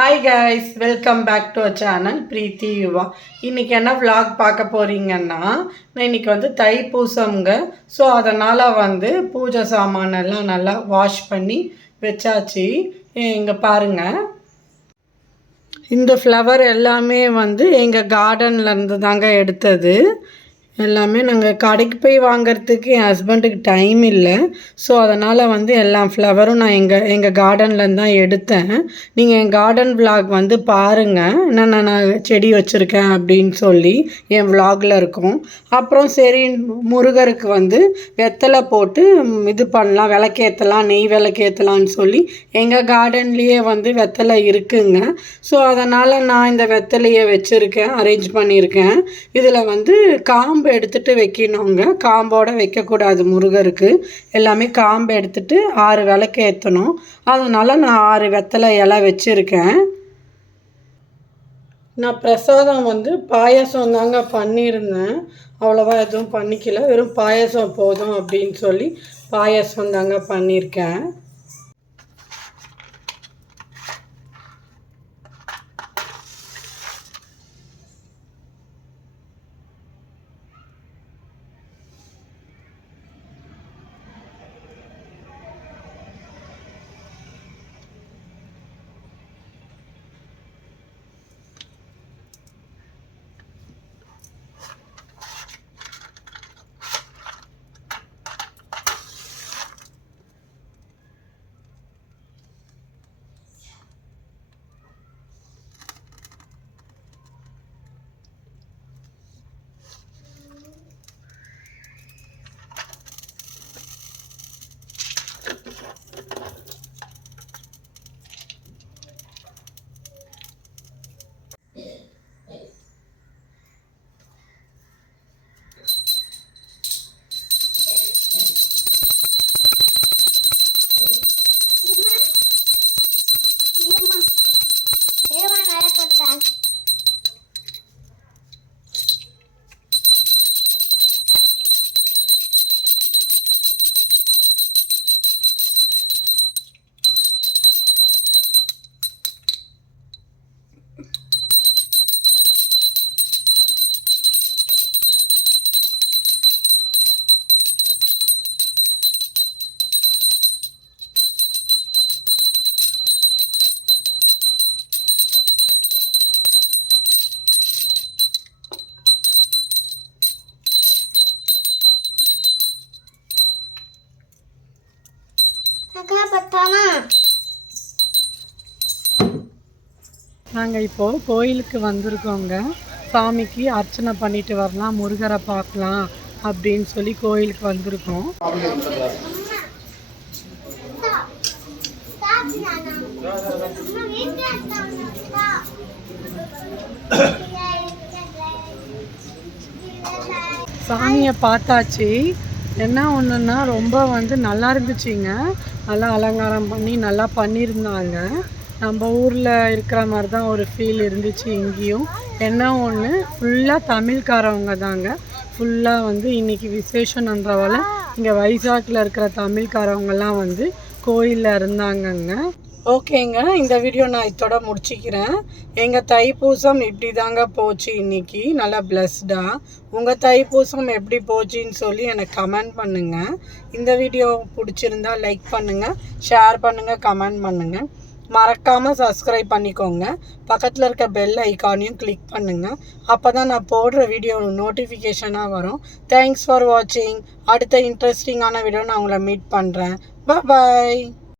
Hi guys welcome back to a channel Preethi Yuva இன்றைக்கி என்ன vlog பார்க்க போகிறீங்கன்னா நான் இன்றைக்கி வந்து தைப்பூசம்ங்க ஸோ அதனால் வந்து பூஜை சாமானெல்லாம் நல்லா வாஷ் பண்ணி வச்சாச்சு. இங்கே பாருங்கள் இந்த ஃப்ளவர் எல்லாமே வந்து எங்கள் கார்டன்லேருந்து தாங்க எடுத்தது. எல்லாமே நாங்கள் கடைக்கு போய் வாங்கிறதுக்கு என் ஹஸ்பண்டுக்கு டைம் இல்லை. ஸோ அதனால் வந்து எல்லா ஃப்ளவரும் நான் எங்கள் எங்கள் கார்டன்லேருந்து தான் எடுத்தேன். நீங்கள் என் கார்டன் vlog வந்து பாருங்கள் என்னென்ன நான் செடி வச்சுருக்கேன் அப்படின்னு சொல்லி என் vlogல இருக்கும். அப்புறம் சரி முருகருக்கு வந்து வெத்தலை போட்டு இது பண்ணலாம் விளக்கேற்றலாம் நெய் விளக்கேற்றலான்னு சொல்லி எங்கள் கார்டன்லேயே வந்து வெத்தலை இருக்குங்க. ஸோ அதனால் நான் இந்த வெத்தலையை வச்சுருக்கேன் அரேஞ்ச் பண்ணியிருக்கேன். இதில் வந்து காம்பு எடுத்துகிட்டு வைக்கணுங்க. காம்போட வைக்கக்கூடாது. முருகருக்கு எல்லாமே காம்பு எடுத்துகிட்டு ஆறு விளக்கு ஏற்றணும் அதனால் நான் ஆறு வெத்தலை இலை வச்சுருக்கேன். நான் பிரசாதம் வந்து பாயாசம் தாங்க பண்ணியிருந்தேன். அவ்வளோவா எதுவும் பண்ணிக்கல. வெறும் பாயாசம் போதும் அப்படின்னு சொல்லி பாயாசம் தாங்க பண்ணியிருக்கேன். eu Yema na yakata. அக்கா பத்தாமா? நாங்கள் இப்போது கோயிலுக்கு வந்திருக்கோங்க. சாமிக்கு அர்ச்சனை பண்ணிட்டு வரலாம் முருகரை பார்க்கலாம் அப்படின்னு சொல்லி கோயிலுக்கு வந்திருக்கோம். சாமியை பார்த்தாச்சு. என்ன ஒன்றுன்னா ரொம்ப வந்து நல்லா இருந்துச்சுங்க. நல்லா அலங்காரம் பண்ணி நல்லா பண்ணியிருந்தாங்க. நம்ம ஊரில் இருக்கிற மாதிரி தான் ஒரு ஃபீல் இருந்துச்சு இங்கேயும். என்ன ஒன்று ஃபுல்லாக தமிழ்காரவங்க தாங்க. ஃபுல்லாக வந்து இன்றைக்கி விசேஷன்றவால இங்கே வைசாக்கில் இருக்கிற தமிழ்காரவங்கெல்லாம் வந்து கோயிலில் இருந்தாங்கங்க. ஓகேங்க இந்த வீடியோ நான் இதோட முடிச்சுக்கிறேன். எங்கள் தைப்பூசம் இப்படி தாங்க போச்சு இன்னைக்கு நல்லா பிளஸ்டாக உங்கள் தைப்பூசம் எப்படி போச்சுன்னு சொல்லி எனக்கு கமெண்ட் பண்ணுங்கள் இந்த வீடியோ பிடிச்சிருந்தா லைக் பண்ணுங்கள் ஷேர் பண்ணுங்கள் கமெண்ட் பண்ணுங்கள் மறக்காமல் சப்ஸ்கிரைப் பண்ணிக்கோங்க. பக்கத்தில் இருக்க பெல் ஐக்கானையும் கிளிக் பண்ணுங்கள் அப்போ தான் நான் போடுற வீடியோ நோட்டிஃபிகேஷனாக வரும். தேங்க்ஸ் ஃபார் வாட்சிங் அடுத்த இன்ட்ரெஸ்டிங்கான வீடியோ நான் உங்களை மீட் பண்ணுறேன் பாய்